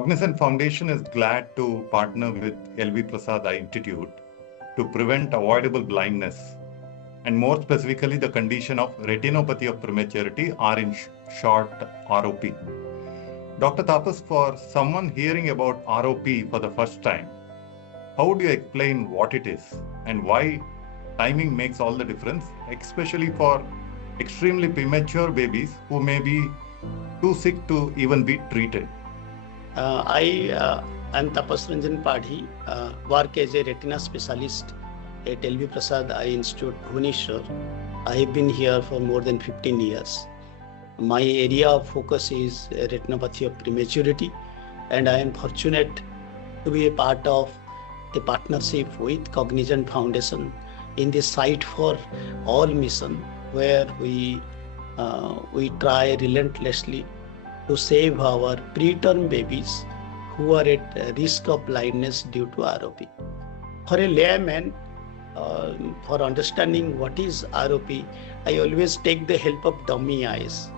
Cognizant Foundation is glad to partner with LV Prasad Eye Institute to prevent avoidable blindness, and more specifically the condition of retinopathy of prematurity, or in short ROP. Dr. Tapas, for someone hearing about ROP for the first time, how would you explain what it is and why timing makes all the difference, especially for extremely premature babies who may be too sick to even be treated? I am Tapas Ranjan Padhi, work as a Retina Specialist at LV Prasad Eye Institute, Bhubaneswar. I have been here for more than 15 years. My area of focus is retinopathy of prematurity, and I am fortunate to be a part of the partnership with Cognizant Foundation in the Sight for All mission, where we try relentlessly to save our preterm babies who are at risk of blindness due to ROP. For a layman, for understanding what is ROP, I always take the help of dummy eyes.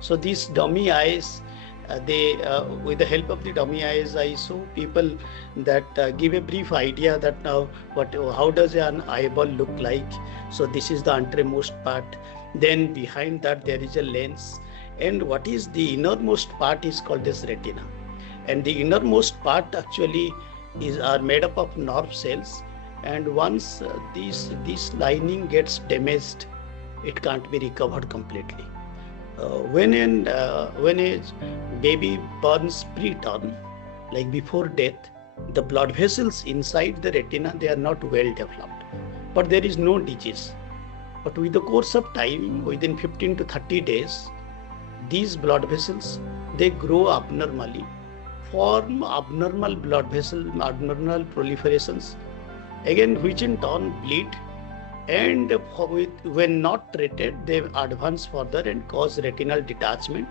So these dummy eyes, with the help of the dummy eyes, I show people that give a brief idea that now how does an eyeball look like. So this is the antermost part. Then behind that there is a lens, and what is the innermost part is called as retina. And the innermost part actually are made up of nerve cells, and once this lining gets damaged, it can't be recovered completely. When a baby burns preterm, like before death, the blood vessels inside the retina, they are not well developed, but there is no disease. But with the course of time, within 15 to 30 days, these blood vessels, they grow abnormally, form abnormal blood vessel, abnormal proliferations, again which in turn bleed, and when not treated, they advance further and cause retinal detachment.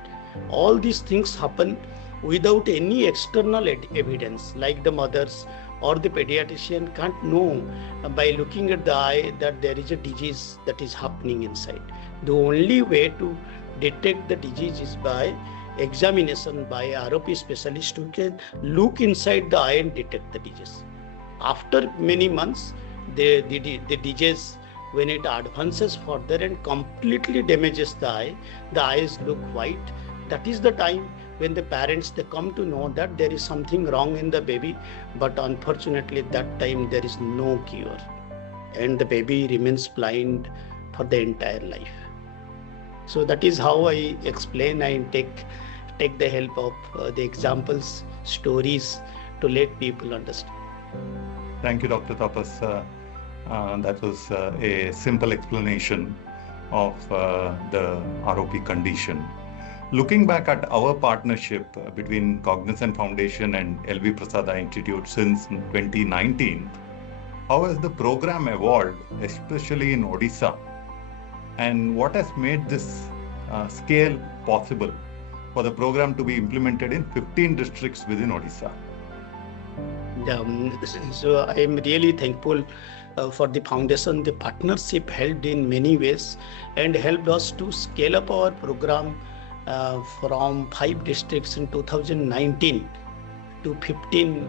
All these things happen without any external evidence, like the mothers or the pediatrician can't know by looking at the eye that there is a disease that is happening inside. The only way to detect the disease is by examination by a ROP specialist who can look inside the eye and detect the disease. After many months, the disease, when it advances further and completely damages the eyes look white. That is the time when the parents, they come to know that there is something wrong in the baby, but unfortunately that time there is no cure, and the baby remains blind for the entire life. So that is how I explain and take the help of the examples, stories to let people understand. Thank you, Dr. Tapas. That was a simple explanation of the ROP condition. Looking back at our partnership between Cognizant Foundation and LV Prasad Eye Institute since 2019, how has the program evolved, especially in Odisha? And what has made this scale possible for the program to be implemented in 15 districts within Odisha? So I am really thankful for the foundation. The partnership helped in many ways and helped us to scale up our program from 5 districts in 2019 to 15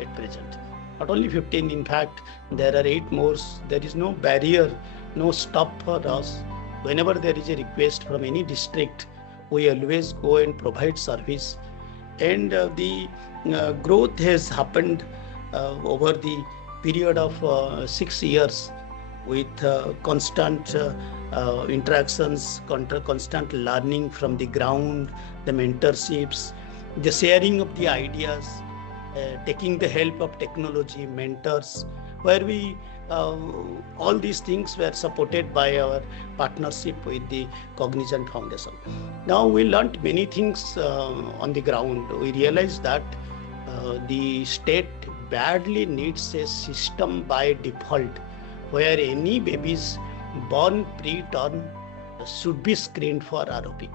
at present. Not only 15, in fact, there are 8 more. There is no barrier, no stop for us. Whenever there is a request from any district, we always go and provide service. And the growth has happened over the period of 6 years with constant interactions, constant learning from the ground, the mentorships, the sharing of the ideas, taking the help of technology, mentors, where we all these things were supported by our partnership with the Cognizant Foundation. Now we learned many things on the ground. We realized that the state badly needs a system by default where any babies born preterm should be screened for ROP.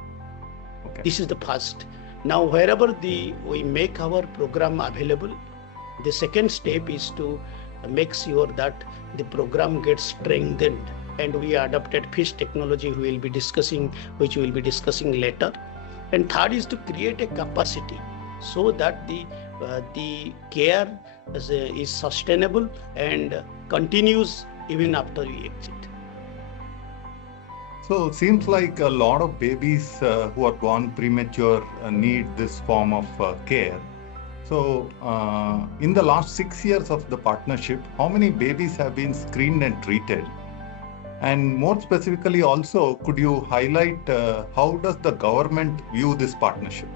Okay. This is the first. Now wherever we make our program available, the second step is to make sure that the program gets strengthened, and we adopted fish technology which we will be discussing later. And third is to create a capacity so that the care is sustainable and continues even after we exit. So it seems like a lot of babies who are born premature need this form of care. So in the last 6 years of the partnership, how many babies have been screened and treated? And more specifically also, could you highlight how does the government view this partnership?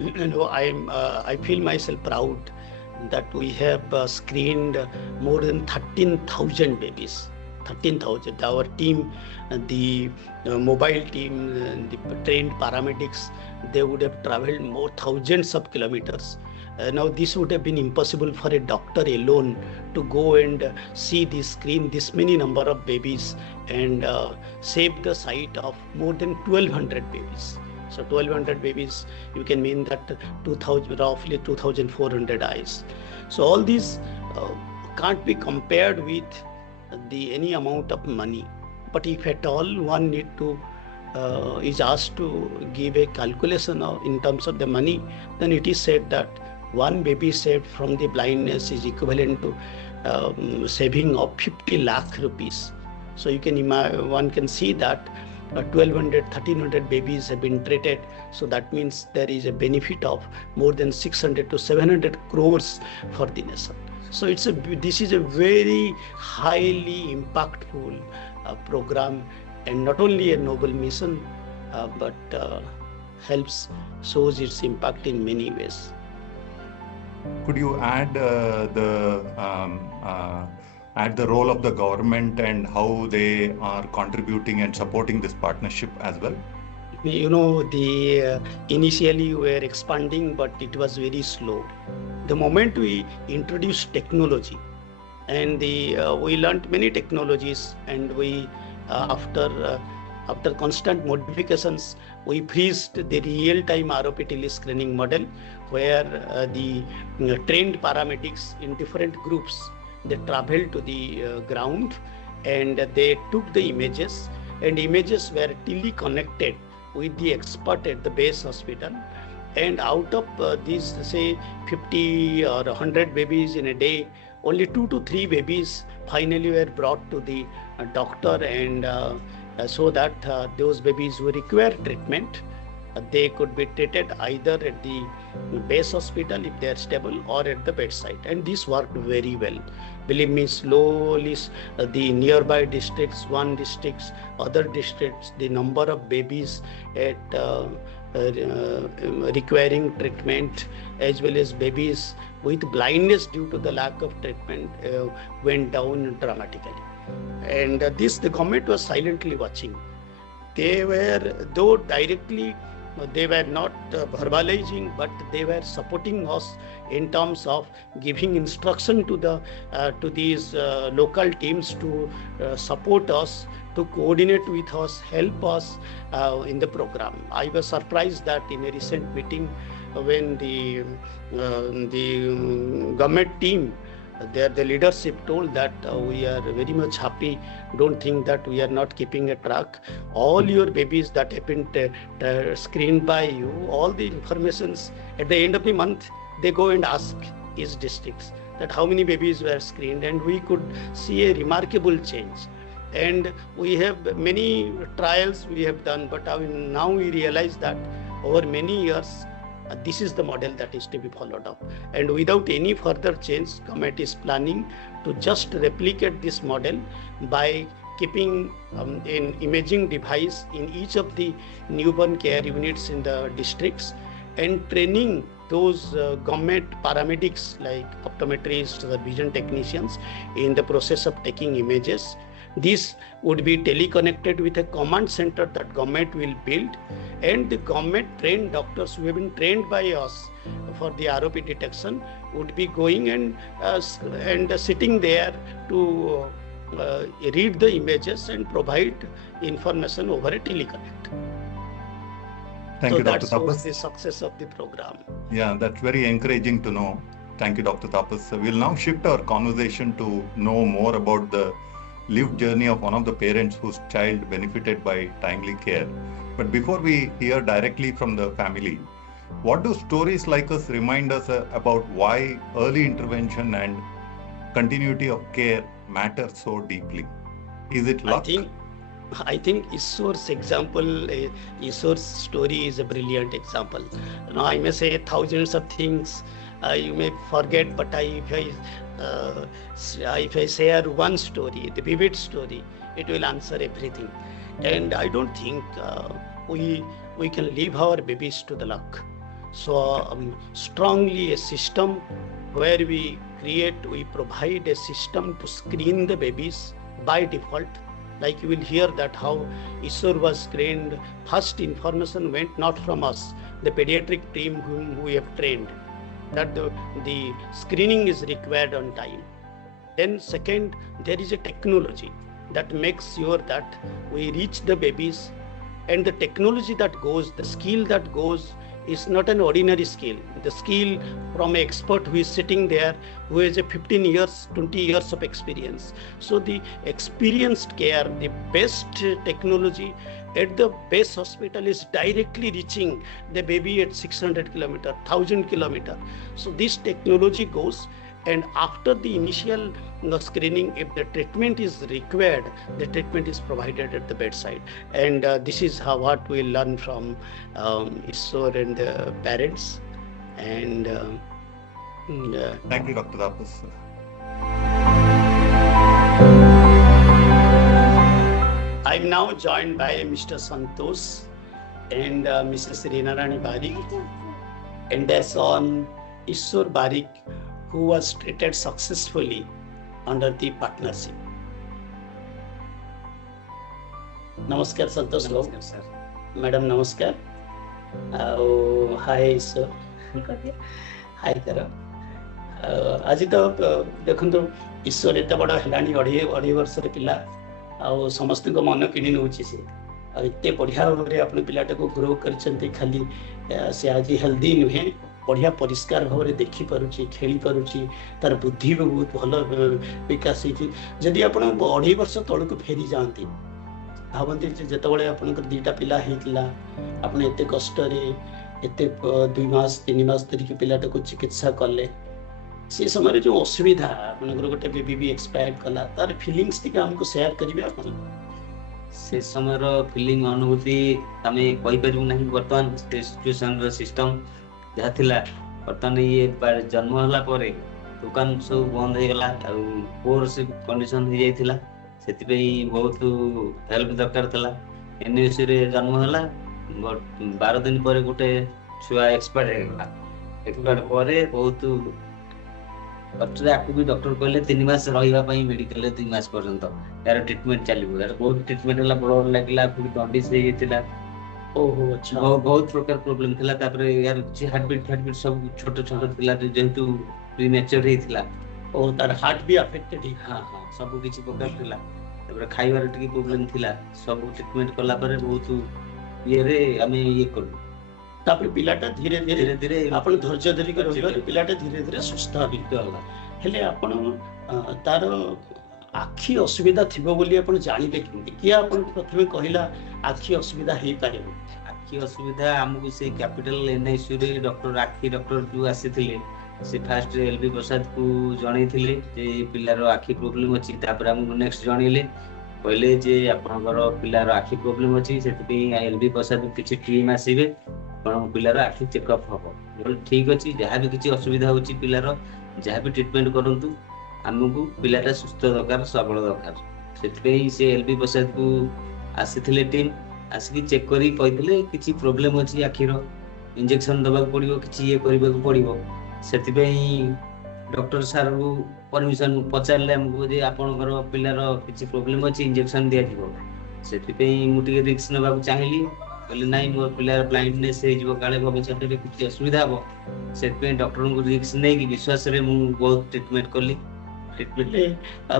I feel myself proud that we have screened more than 13,000 babies. 13,000. Our team, the mobile team, the trained paramedics, they would have traveled more thousands of kilometers. Now this would have been impossible for a doctor alone to go and see this screen this many number of babies and save the sight of more than 1,200 babies. So 1,200 babies, you can mean that roughly 2,400 eyes. So all these can't be compared with any amount of money. But if at all one need to is asked to give a calculation in terms of the money, then it is said that one baby saved from the blindness is equivalent to saving of 50 lakh rupees. So you can one can see that 1,300 babies have been treated. So that means there is a benefit of more than 600 to 700 crores for the nation. So this is a very highly impactful program, and not only a noble mission, but shows its impact in many ways. Could you add the role of the government and how they are contributing and supporting this partnership as well? You know, initially we were expanding, but it was very slow. The moment we introduced technology, and we learned many technologies, and we after constant modifications, we freezed the real-time ROP tele-screening model, where the trained paramedics in different groups, they traveled to the ground and they took the images, and images were tele-connected with the expert at the base hospital. And out of these, say 50 or 100 babies in a day, only 2 to 3 babies finally were brought to the doctor, and so that those babies who require treatment, they could be treated either at the base hospital if they are stable, or at the bedside. And this worked very well. Believe me, slowly the nearby districts, one districts, other districts, the number of babies at requiring treatment, as well as babies with blindness due to the lack of treatment, went down dramatically. And this the government was silently watching. They were, though directly they were not verbalizing, but they were supporting us in terms of giving instruction to these local teams to support us, to coordinate with us, help us in the program. I was surprised that in a recent meeting, when the government team, the leadership told that we are very much happy. Don't think that we are not keeping a track. All your babies that have been screened by you, all the informations at the end of the month, they go and ask each districts that how many babies were screened, and we could see a remarkable change. And we have many trials we have done, but now we realize that over many years, this is the model that is to be followed up. And without any further change, government is planning to just replicate this model by keeping an imaging device in each of the newborn care units in the districts, and training those government paramedics like optometrists, the vision technicians in the process of taking images. This would be teleconnected with a command center that government will build, and the government trained doctors who have been trained by us for the ROP detection would be going and sitting there to read the images and provide information over a teleconnect. Thank you, Dr. That Tapas. shows the success of the program. Yeah, that's very encouraging to know. Thank you, Dr. Tapas. We'll now shift our conversation to know more about the lived journey of one of the parents whose child benefited by timely care. But before we hear directly from the family, What do stories like us remind us about why early intervention and continuity of care matter so deeply? Is it luck? I think Ishwar's example, Ishwar's story is a brilliant example. Now I may say thousands of things you may forget, but if I share one story, the vivid story, it will answer everything. And I don't think we can leave our babies to the luck. So strongly a system where we provide a system to screen the babies by default. Like you will hear that how Ishwar was screened. First information went not from us, the pediatric team whom we have trained, that the screening is required on time. Then second, there is a technology that makes sure that we reach the babies, and the technology that goes, the skill that goes is not an ordinary skill. The skill from an expert who is sitting there, who has a 15 years, 20 years of experience. So the experienced care, the best technology at the base hospital is directly reaching the baby at 600 kilometers, 1000 kilometers. So this technology goes, and after the initial screening, if the treatment is required, the treatment is provided at the bedside. And this is what we learn from Ishwar and the parents. And thank you, Dr. Tapas. I'm now joined by Mr. Santosh and Mrs. Reenarani Barik, and their son Ishwar Barik, who was treated successfully under the partnership. Namaskar Santosh Babu. Namaskar sir. Madam Namaskar. Hi sir. Hi kara. आज तो देखो ईश्वर एत बड़ है 2.5 वर्ष पिला आ समस्त मन किणी नौ सी एत बढ़िया भाव में अपने पिलाटा को ग्रो कर खाली से आज हेल्दी नुहे बढ़िया परिष्कार भाव में देखिपे खेली पारुची तार बुद्धि भी बहुत भल विकास होती आप 2.5 वर्ष तौक फेरी जाती भावती जिते अपन 2टा पिला होता आप एत कष्ट एत 2 मास 3 मास तरीके पिलाटा को चिकित्सा कले से समय जो असुविधा आपनकर गोटे बेबी भी एक्सपायर कला तार फीलिंग्स टिके हमको शेयर करिवे आपण से समय रो फीलिंग अनुभूति आमे कहि परिबु नाही वर्तमान सिचुएशन रो सिस्टम जहा थिला वर्तमान ये जन्म होला परे दुकान सब बंद हो गला आ पोर से कंडीशन हो जाइथिला सेति पे बहुत हेल्प दरकार थला एनएससी रे जन्म होला 12 दिन परे गोटे छुआ एक्सपायर हो गला एक्सपायर परे बहुत आपको भी डॉक्टर कहले 3 मास रहिबा पई मेडिकल 3 मास पर्यंत यार ट्रीटमेंट चलिबो यार बहुत ट्रीटमेंट होला बड़ लागला पूरी कंडीशन हे थिला ओहो अच्छा बहुत प्रकार प्रॉब्लम थिला तापर यार हार्ट बीट सब छोटे छोटे थिला जेतु प्रीमेच्योर हे थिला ओ तार हार्ट भी अफेक्टेड ही हां हां सब किछि प्रकार थिला तापर खाइबार टिके प्रॉब्लम थिला सब ट्रीटमेंट कला पर बहुत ये रे हमें ये करू तापर पिलाटा धीरे धीरे आपण धैर्य धरि कर रहिबा पिलाटा धीरे धीरे सुस्थ होला हेले आपण तार आखि असुविधा थिबो बोली आपण जानिबे कि आपण प्रथमे कहिला आखि असुविधा हे पारेबो आखि असुविधा हमकु से कैपिटल एनआईसी रे डॉक्टर आखि डॉक्टर जो आसीथिले से फास्ट एलबी प्रसाद को जणैथिले जे पिलारो आखि प्रॉब्लम अछि तापर हम नेक्स्ट जणैले पहिले जे आपनकर पिलारो आखि प्रॉब्लम अछि सेति एलबी प्रसाद किछि टीम आसीबे पण पिलारो आखि चेकअप हबो बोल ठीक अछि जहा भी किछि असुविधा होछि पिलारो जहा भी ट्रीटमेंट करंतु हमकु पिलाटा सुस्थ दरकार सबल दरकार सेति से एलबी प्रसाद को आसीथिले टीम आसी चेक करी कहिथिले किछि प्रॉब्लम अछि आखिरो इंजेक्शन दबा पड़िबो किछि ये करबा पड़िबो सेति डॉक्टर सर को परमिशन पचारले हमको जे आपनकर पिलार किछि प्रॉब्लम अछि इंजेक्शन दिया दिबो सेति पे मुटिके रिस्क नबा चाहिली कहले नाही मोर पिलार ब्लाइंडनेस हे जिवो काले भविष्य रे किछि असुविधा हबो सेति पे डॉक्टर को रिस्क नै कि विश्वास रे मु बहुत ट्रीटमेंट करली ट्रीटमेंट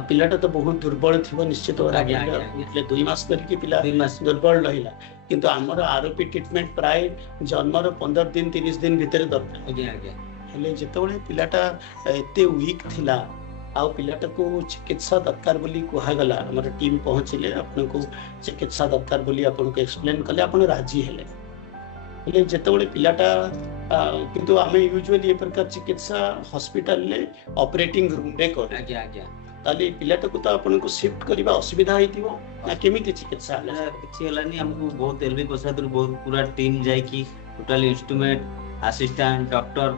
पिलाटा तो बहुत दुर्बल थिबो निश्चित એટલે 2 मास करके पिला 2 मास दुर्बल रहिला किंतु हमर आरओपी ट्रीटमेंट प्राय जन्मर 15 दिन 30 दिन भीतर दरकार आज्ञा आज्ञा हेले जेतबळे पिलाटा एते वीक थिला आ पिलाटा को चिकित्सा दरकार बोली कहा गला हमर टीम पहुंचले आपन को चिकित्सा दरकार बोली आपन को एक्सप्लेन कले आपन राजी हेले हेले जेतेबेले पिलाटा किंतु आमे यूजुअली ए प्रकार चिकित्सा हॉस्पिटल ले ऑपरेटिंग रूम रे कर आज्ञा आज्ञा ताले पिलाटा को तो आपन को शिफ्ट करबा असुविधा हेतिबो ना केमिति चिकित्सा किछि हलानी हमको बहुत एलवी प्रसाद रो बहुत पूरा टीम जाय की टोटल इंस्ट्रूमेंट असिस्टेंट डॉक्टर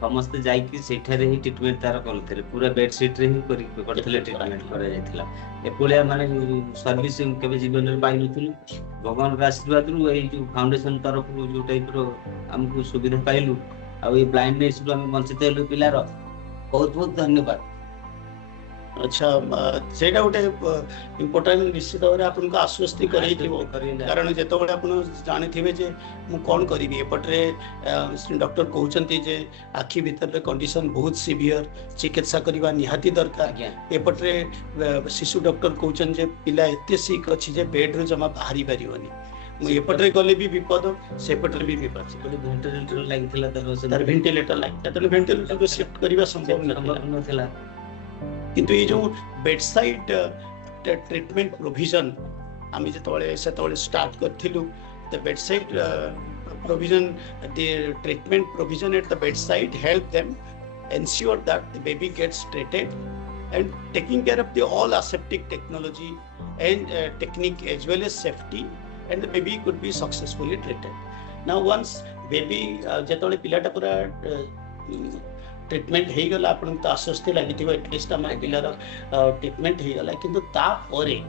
समस्त जाय की सेठारे ही ट्रीटमेंट तार करथले पूरा बेड शीट रे ही करथले ट्रीटमेंट करा जायतिला एपोलिया माने सर्विस केबे जीवन रे पाइ नथिलु भगवान का आशीर्वाद रु ए जो फाउंडेशन तरफ जो टाइप रो हमको सुविधा पाइलु आ ए ब्लाइंडनेस रो हम वंचित हेलु पिलार बहुत बहुत धन्यवाद। अच्छा सेटा गोटे इम्पोर्टेंट निश्चित भाव आपन को आश्वस्ति करई दिबो कारण जेतबेले आपन जानिथिबे जे मु कोन करिवि एपटरे डॉक्टर कहउचंती जे आखि भीतर रे कंडीशन बहुत सीवियर चिकित्सा करबा निहाती दरकार एपटरे शिशु डॉक्टर कहउचन जे पिला एते सिक अछि जे बेड रो जमा बाहरी परिवनी मु एपटरे गले भी विपद सेपटरे भी विपद वेंटिलेटर लागितला तार वेंटिलेटर लागितला तने वेंटिलेटर को शिफ्ट करबा संभव नथिला किंतु ये जो बेड साइड ट्रीटमेंट प्रोविजन आमी जेतबेले सेतबेले स्टार्ट करथिलु the bed side provision the treatment provision at the bed side help them ensure that the baby gets treated and taking care of the all aseptic technology and technique as well as safety and the baby could be successfully treated. Now once baby जेतबेले पिलाटा पूरा treatment हो गला आपन तो आश्वस्ति लागिथिबो at least हम पिलार treatment हो गला किंतु ता परे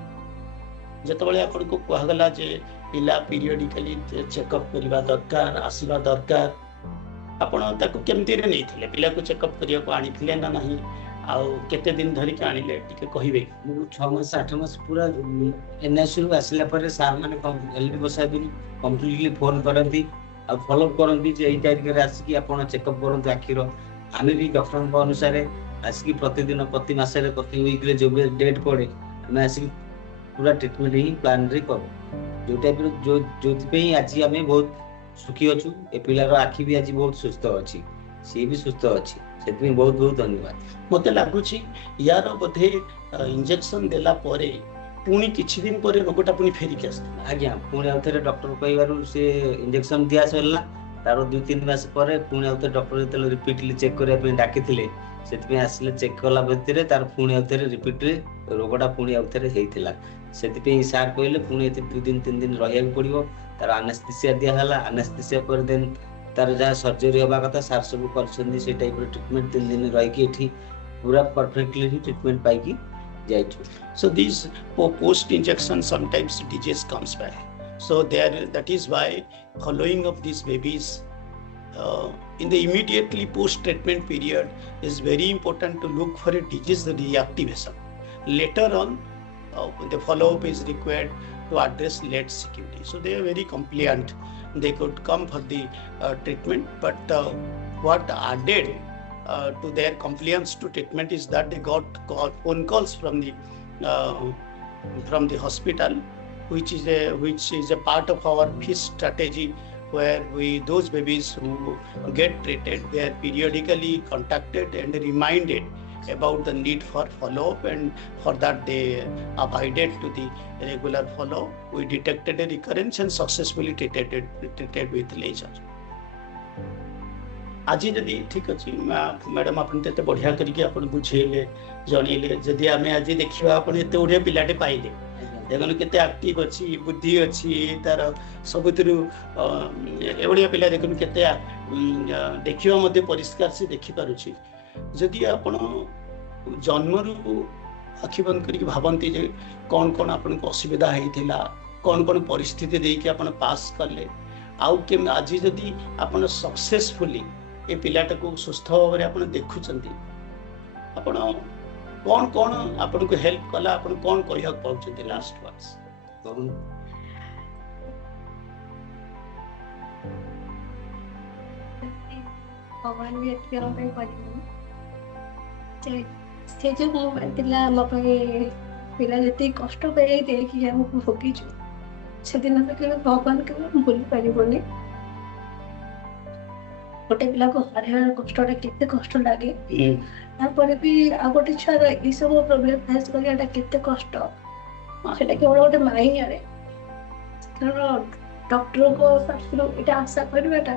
जेतबेले आपन को कहला गला जे पिला पीरियडिकली चेकअप करबा दरकार आसीबा दरकार आपन ताको केमति रे नैथिले पिला को चेकअप करिया को आनिथिले ना नाही आ केते दिन धरि के आनिले टिके कहिबे 6 मास 8 मास पूरा एनएसयू रु आसिला परे सार माने एलबी बसाय दिन कंप्लीटली फोन करंती आ फॉलो अप करंती जे एई तारिख रे आसी कि आपन चेकअप करंतु आखिरो आमे भी डॉक्टर को अनुसार आसिकी प्रतिदिन प्रति मासरे प्रति वीक रे जो डेट पड़े आमे आसिकी पूरा ट्रीटमेंट ही प्लान रे कर जो टाइप रो जो जोति आज आमे बहुत सुखी अछु ए पिलार आखि भी आज बहुत सुस्थ अछि सी भी सुस्थ अछि सेति बहुत बहुत धन्यवाद। मते लागु छी यार बधे इंजेक्शन देला परे पुनी किछि दिन परे रोगटा पुनी फेरी के आस्ते आज्ञा पुनी आउथरे डॉक्टर कहबारु से इंजेक्शन दिया सरला तारो 2-3 मास परे पुनी आउथरे डॉक्टर जेतले रिपीटली चेक करिया पे डाकिथिले सेति पे आसले चेक कला भीतर तार पुनी आउथरे रिपीट रे रोगटा पुनी आउथरे हेइथिला सेति पे सार कहले पुनी एते 2-3 दिन रहिया पड़िबो तार एनेस्थेसिया दिया हला एनेस्थेसिया पर देन तार जा सर्जरी होबा कथा सार सब करछन्दी से टाइप रो ट्रीटमेंट 3 दिन रहि के एठी पूरा परफेक्टली ट्रीटमेंट पाई की जाइछु। So these post injection sometimes disease comes back. So there that is why following of these babies in the immediately post treatment period is very important to look for a disease reactivation. Later on the follow up is required to address late security. So they are very compliant. They could come for the treatment, but what added to their compliance to treatment is that they got phone calls from the hospital, which is a part of our FIS strategy, where those babies who get treated, they are periodically contacted and reminded about the need for follow-up, and for that they abided to the regular follow-up. We detected a recurrence and successfully treated with laser. आज जदि ठीक अच्छी madam आपन ते बढ़िया करके आपन बुझेले जणेले जदि आमे आज देखिबा आपन एते ओढिया पिलाटे पाइले देखन केते एक्टिव अछि बुद्धि अछि तार सबुतरु एवढिया पिला देखन केते देखिबा मध्ये परिष्कार से देखि पारुछि जदि आपन जन्मरु आखि बंद करके भाबंती जे कोन कोन आपन को असुविधा हेतिला कोन कोन परिस्थिति देई के आपन पास करले आउ के आज जदि आपन सक्सेसफुली ए पिलाटा को सुस्थ भाव आपन देखुचंती आपन कौन कौन आपन को हेल्प कला आपन कौन कहिया पाउचंती लास्ट वर्ड्स करूं भगवान भी एतके हम पे पड़ी से जो मो पिला हम पे पिला जति कष्ट पे देखि हम भोगी छु से दिन तक भगवान के भूल पारिबोनी गोटे पिला को हर कष्टा केते कष्ट लागे तापर भी आ गोटे छुआ ई सब प्रॉब्लम फेस करियाटा केते कष्ट सेटा केवल गोटे माई आरे कारण डॉक्टर को पाखरु एटा आशा करबाटा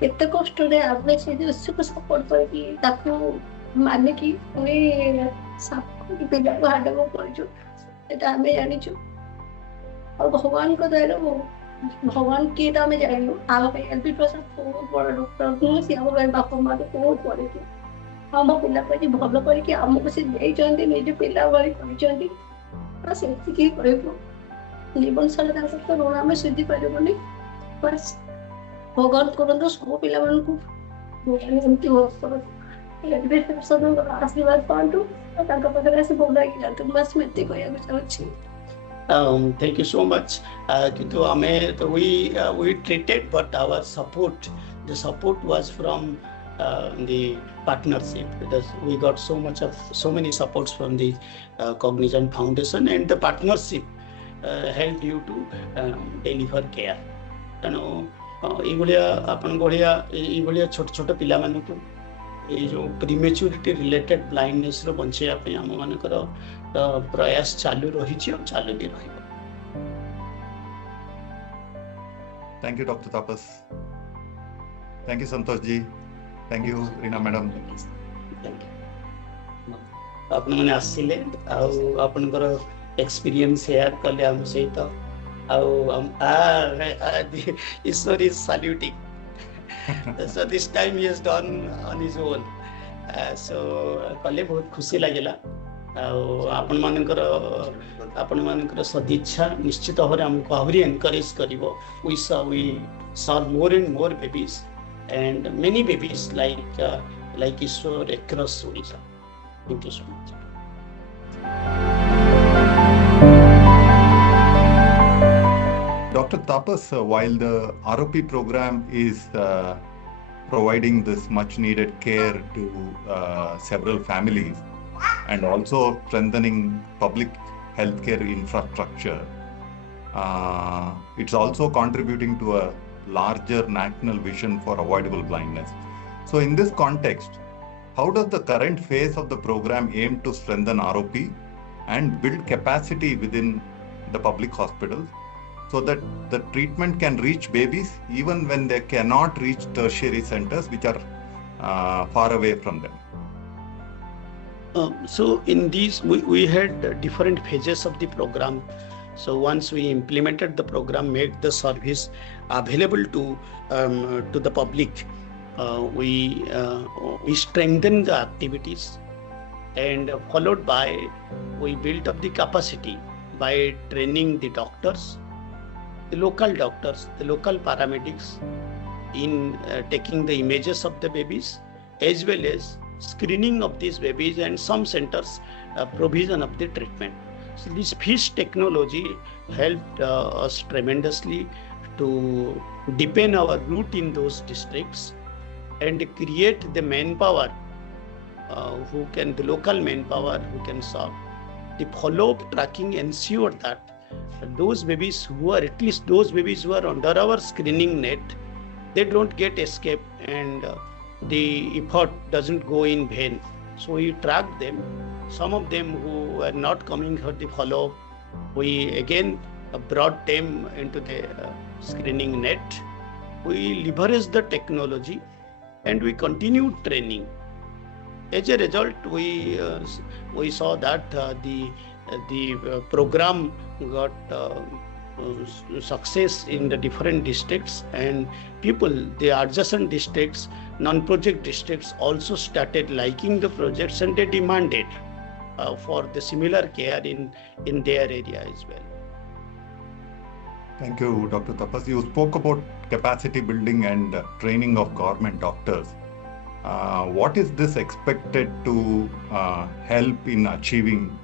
केते कष्ट रे आमे से को सपोर्ट करकी ताको माने कि पुनी सब की पिला को हाडो करजो एटा आमे जानि छु और भगवान को दयालु भगवान के तो आमे जानि आलो पे एलबी प्रसाद बहुत बड़ा डॉक्टर को से आबो बापा मां को बहुत बड़े के हम पिला को भलो करके हमको से देई चंदी निजे पिला वाली करचंदी बस एतिकी कहबो जीवन सारा ताको तो ऋण आमे सुधि परिबोनी बस भगवान करंतु सब पिला मान को भगवान एमती हो एलबी प्रसाद आशीर्वाद पांतु ताका पकड़ से बोला कि जानतु बस मैं एति कहया चाहछि Thank you so much. We treated, but our support, the support was from the partnership, because we got so many supports from the Cognizant Foundation, and the partnership helped you to deliver care. ये छोट छोट पिला मानकु ये जो prematurity related blindness रो बंचेया पे हम मानकर प्रयास चालू रही छी और चालू भी रही. Thank you, Dr. Tapas. Thank you, Santosh ji. Thank you, Reena madam. Thank you. आपन माने आसिले आउ आपनकर एक्सपीरियंस शेयर करले हम सहित आउ हम ईश्वर is saluting. So this time he has done on his own. So कले बहुत खुशी लागेला. आपण मानकर सदिच्छा निश्चित भाव हमको आहरी encourage करिवो. We saw more and more babies and many babies like Ishwar across Odisha. Thank you so much. Dr. Tapas, while the ROP program is providing this much needed care to several families and also strengthening public healthcare infrastructure, it's also contributing to a larger national vision for avoidable blindness. So in this context, how does the current phase of the program aim to strengthen ROP and build capacity within the public hospitals so that the treatment can reach babies even when they cannot reach tertiary centers which are far away from them? So in these, we had different phases of the program. So once we implemented the program, made the service available to the public, we strengthened the activities, and followed by we built up the capacity by training the doctors, the local paramedics in taking the images of the babies, as well as screening of these babies, and some centers provision of the treatment. So this FISH technology helped us tremendously to deepen our route in those districts and create the manpower the local manpower who can serve. The follow-up tracking ensured that those babies who are under our screening net, they don't get escape, and the effort doesn't go in vain. So we tracked them. Some of them who were not coming for the follow-up, we again brought them into the screening net. We leveraged the technology and we continued training. As a result, we saw that the program got success in the different districts, and the adjacent districts, non-project districts also started liking the projects, and they demanded for the similar care in their area as well. Thank you, Dr. Tapas. You spoke about capacity building and training of government doctors. What is this expected to help in achieving?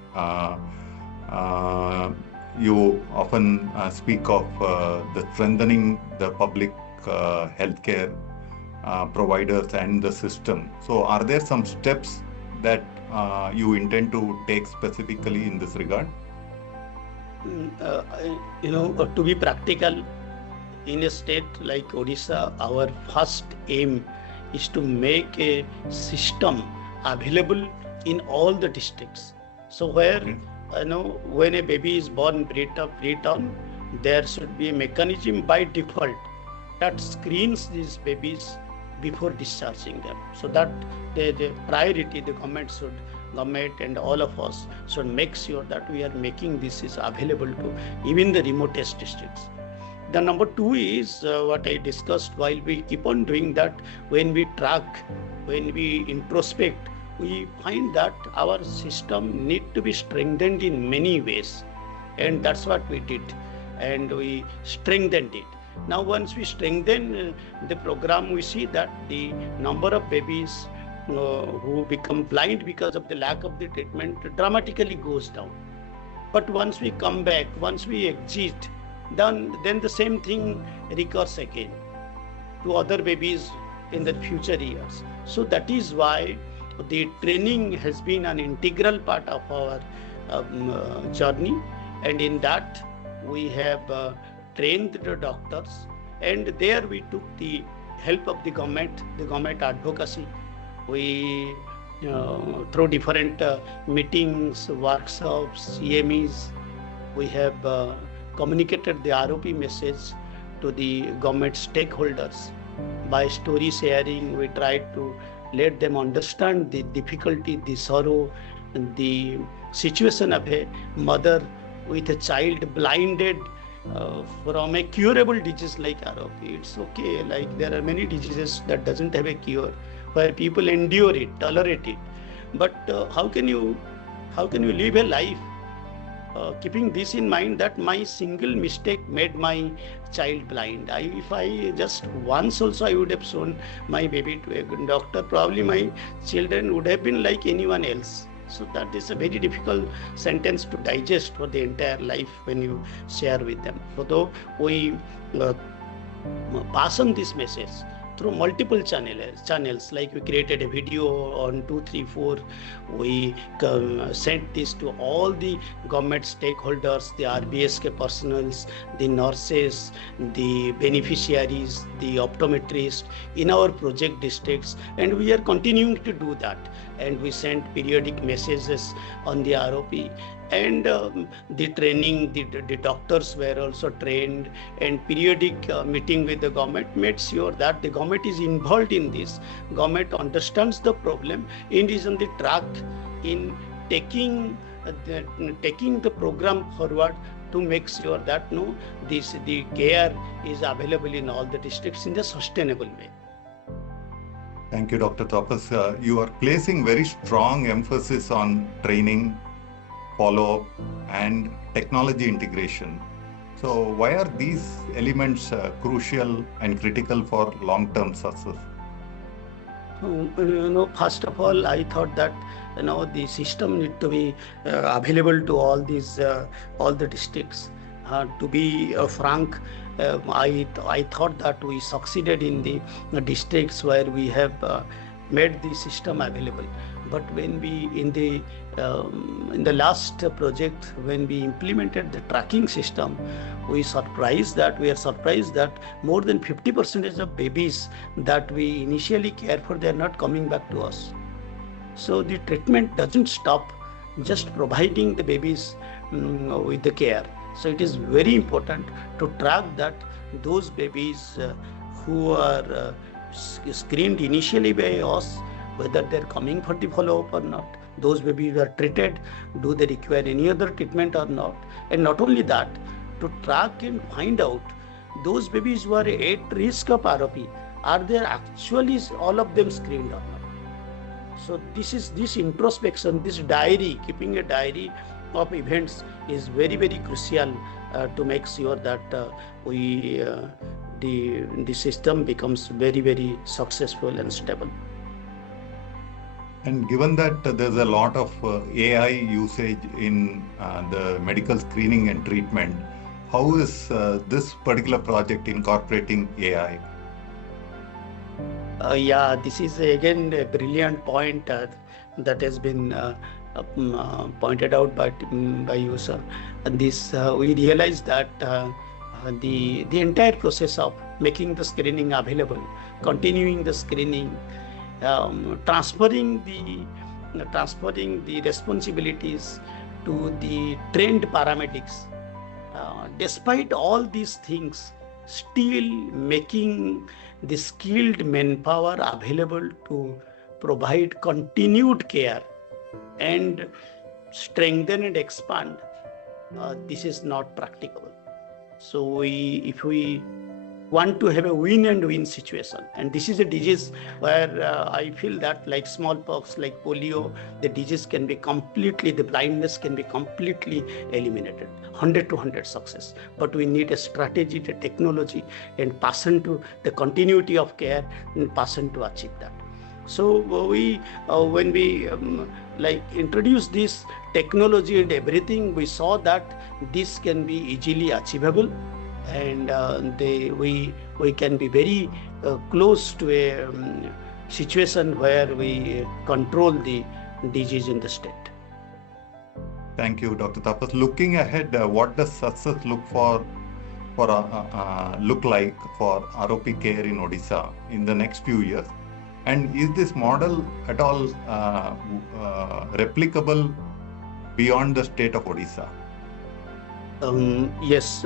You often speak of the strengthening the public healthcare providers and the system. So are there some steps that you intend to take specifically in this regard? To be practical, in a state like Odisha, our first aim is to make a system available in all the districts. So where when a baby is born preterm, there should be a mechanism by default that screens these babies before discharging them, so that the priority the government and all of us should make sure that we are making this is available to even the remotest districts. The number two is what I discussed. While we keep on doing that, when we track, when we introspect, we find that our system need to be strengthened in many ways, and that's what we did, and we strengthened it. Now, once we strengthen the program, we see that the number of babies who become blind because of the lack of the treatment dramatically goes down. But once we come back, once we exit, then the same thing recurs again to other babies in the future years. So that is why the training has been an integral part of our journey, and in that we have trained the doctors, and there we took the help of the government advocacy. We through different meetings, workshops, CMEs, we have communicated the ROP message to the government stakeholders. By story sharing, we tried to let them understand the difficulty, the sorrow, the situation of a mother with a child blinded from a curable disease like ROP. It's okay, like there are many diseases that doesn't have a cure, where people endure it, tolerate it. But how can you live a life keeping this in mind, that my single mistake made my child blind? If I just once also I would have shown my baby to a good doctor, probably my children would have been like anyone else. So that is a very difficult sentence to digest for the entire life when you share with them. Although we pass on this message through multiple channels, like we created a video on 234, we sent this to all the government stakeholders, the RBSK personals, the nurses, the beneficiaries, the optometrists in our project districts, and we are continuing to do that. And we send periodic messages on the ROP, and the training, the doctors were also trained, and periodic meeting with the government made sure that the government is involved in this. Government understands the problem and is on the track in taking the program forward to make sure that the care is available in all the districts in a sustainable way. Thank you, Dr. Tapas. You are placing very strong emphasis on training, follow-up, and technology integration. So why are these elements crucial and critical for long-term success? First of all, I thought that the system need to be available to all the districts. To be frank, I thought that we succeeded in the districts where we have made the system available. But when we in the last project, when we implemented the tracking system, we are surprised that more than 50% of babies that we initially care for, they are not coming back to us. So the treatment doesn't stop just providing the babies with the care. So it is very important to track that those babies who are screened initially by us, whether they're coming for the follow-up or not, those babies are treated, do they require any other treatment or not, and not only that, to track and find out those babies who are at risk of ROP, are there actually all of them screened or not. So this introspection, this diary, keeping a diary of events is very, very crucial to make sure that the system becomes very, very successful and stable. And given that there's a lot of AI usage in the medical screening and treatment, how is this particular project incorporating AI? This is again a brilliant point that has been pointed out by you, sir. And this we realized that the entire process of making the screening available, continuing the screening, transferring the responsibilities to the trained paramedics, despite all these things, still making the skilled manpower available to provide continued care and strengthen and expand, this is not practicable. So if we want to have a win and win situation, and this is a disease where I feel that like smallpox, like polio, the disease can be completely, the blindness can be completely eliminated, 100 to 100 success. But we need a strategy, the technology, and passion to the continuity of care and passion to achieve that. So we when we like introduce this technology and everything, we saw that this can be easily achievable, and we can be very close to a situation where we control the disease in the state. Thank you, Dr. Tapas. Looking ahead, what does success look like for ROP care in Odisha in the next few years? And is this model at all replicable beyond the state of Odisha? Yes.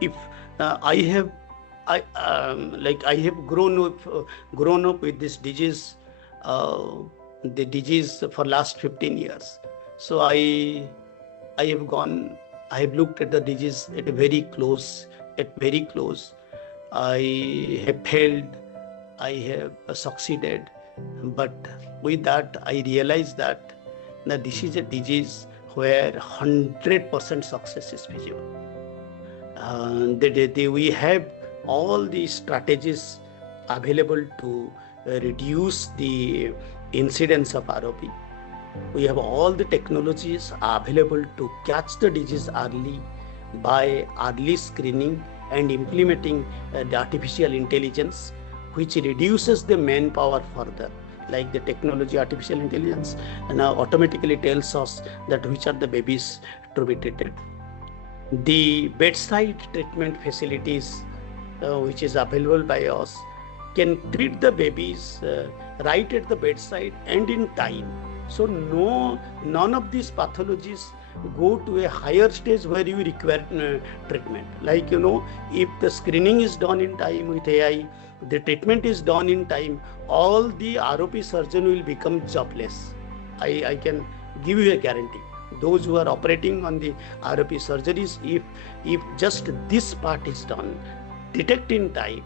If I have grown up with this disease, the disease for last 15 years. So I have looked at the disease at very close. I have failed, I have succeeded, but with that I realized that this is a disease where 100% success is feasible. We have all the strategies available to reduce the incidence of ROP. We have all the technologies available to catch the disease early by early screening and implementing the artificial intelligence, which reduces the manpower further. Like the technology, artificial intelligence now automatically tells us that which are the babies to be treated. The bedside treatment facilities which is available by us can treat the babies right at the bedside and in time. So none of these pathologies go to a higher stage where you require treatment. Like, if the screening is done in time with AI, the treatment is done in time, all the ROP surgeon will become jobless. I can give you a guarantee. Those who are operating on the ROP surgeries, if just this part is done, detect in time,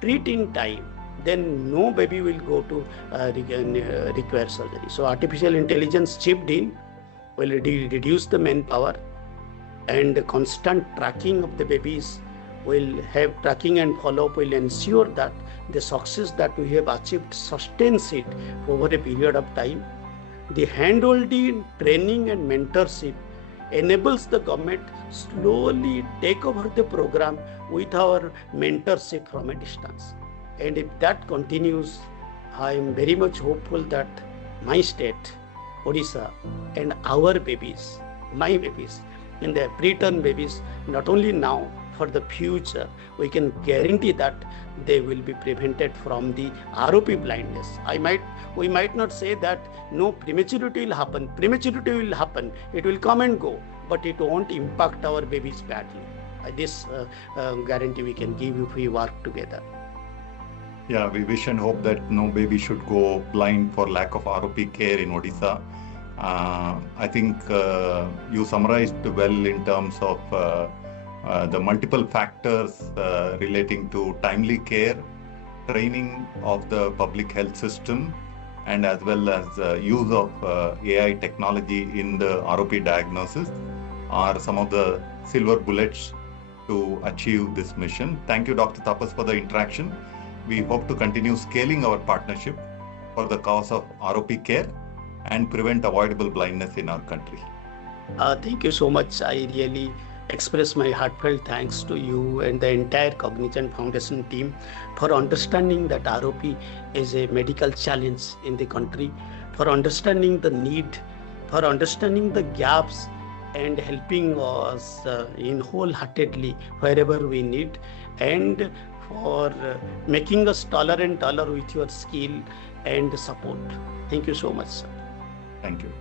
treat in time, then no baby will go to require surgery. So artificial intelligence chipped in will reduce the manpower, and constant tracking of the babies will have tracking and follow-up will ensure that the success that we have achieved sustains it over a period of time. The handholding, training and mentorship enables the government slowly take over the program with our mentorship from a distance. And if that continues, I am very much hopeful that my state, Odisha, and our babies, my babies, and the preterm babies, not only now, for the future, we can guarantee that they will be prevented from the ROP blindness. We might not say that no prematurity will happen. Prematurity will happen. It will come and go, but it won't impact our babies badly. This guarantee we can give if we work together. Yeah, we wish and hope that no baby should go blind for lack of ROP care in Odisha. I think you summarized well in terms of the multiple factors relating to timely care, training of the public health system, and as well as use of AI technology in the ROP diagnosis are some of the silver bullets to achieve this mission. Thank you, Dr. Tapas, for the interaction. We hope to continue scaling our partnership for the cause of ROP care and prevent avoidable blindness in our country. Thank you so much. I really express my heartfelt thanks to you and the entire Cognizant Foundation team for understanding that ROP is a medical challenge in the country, for understanding the need, for understanding the gaps, and helping us in wholeheartedly wherever we need, and for making us taller and taller with your skill and support. Thank you so much, sir. Thank you.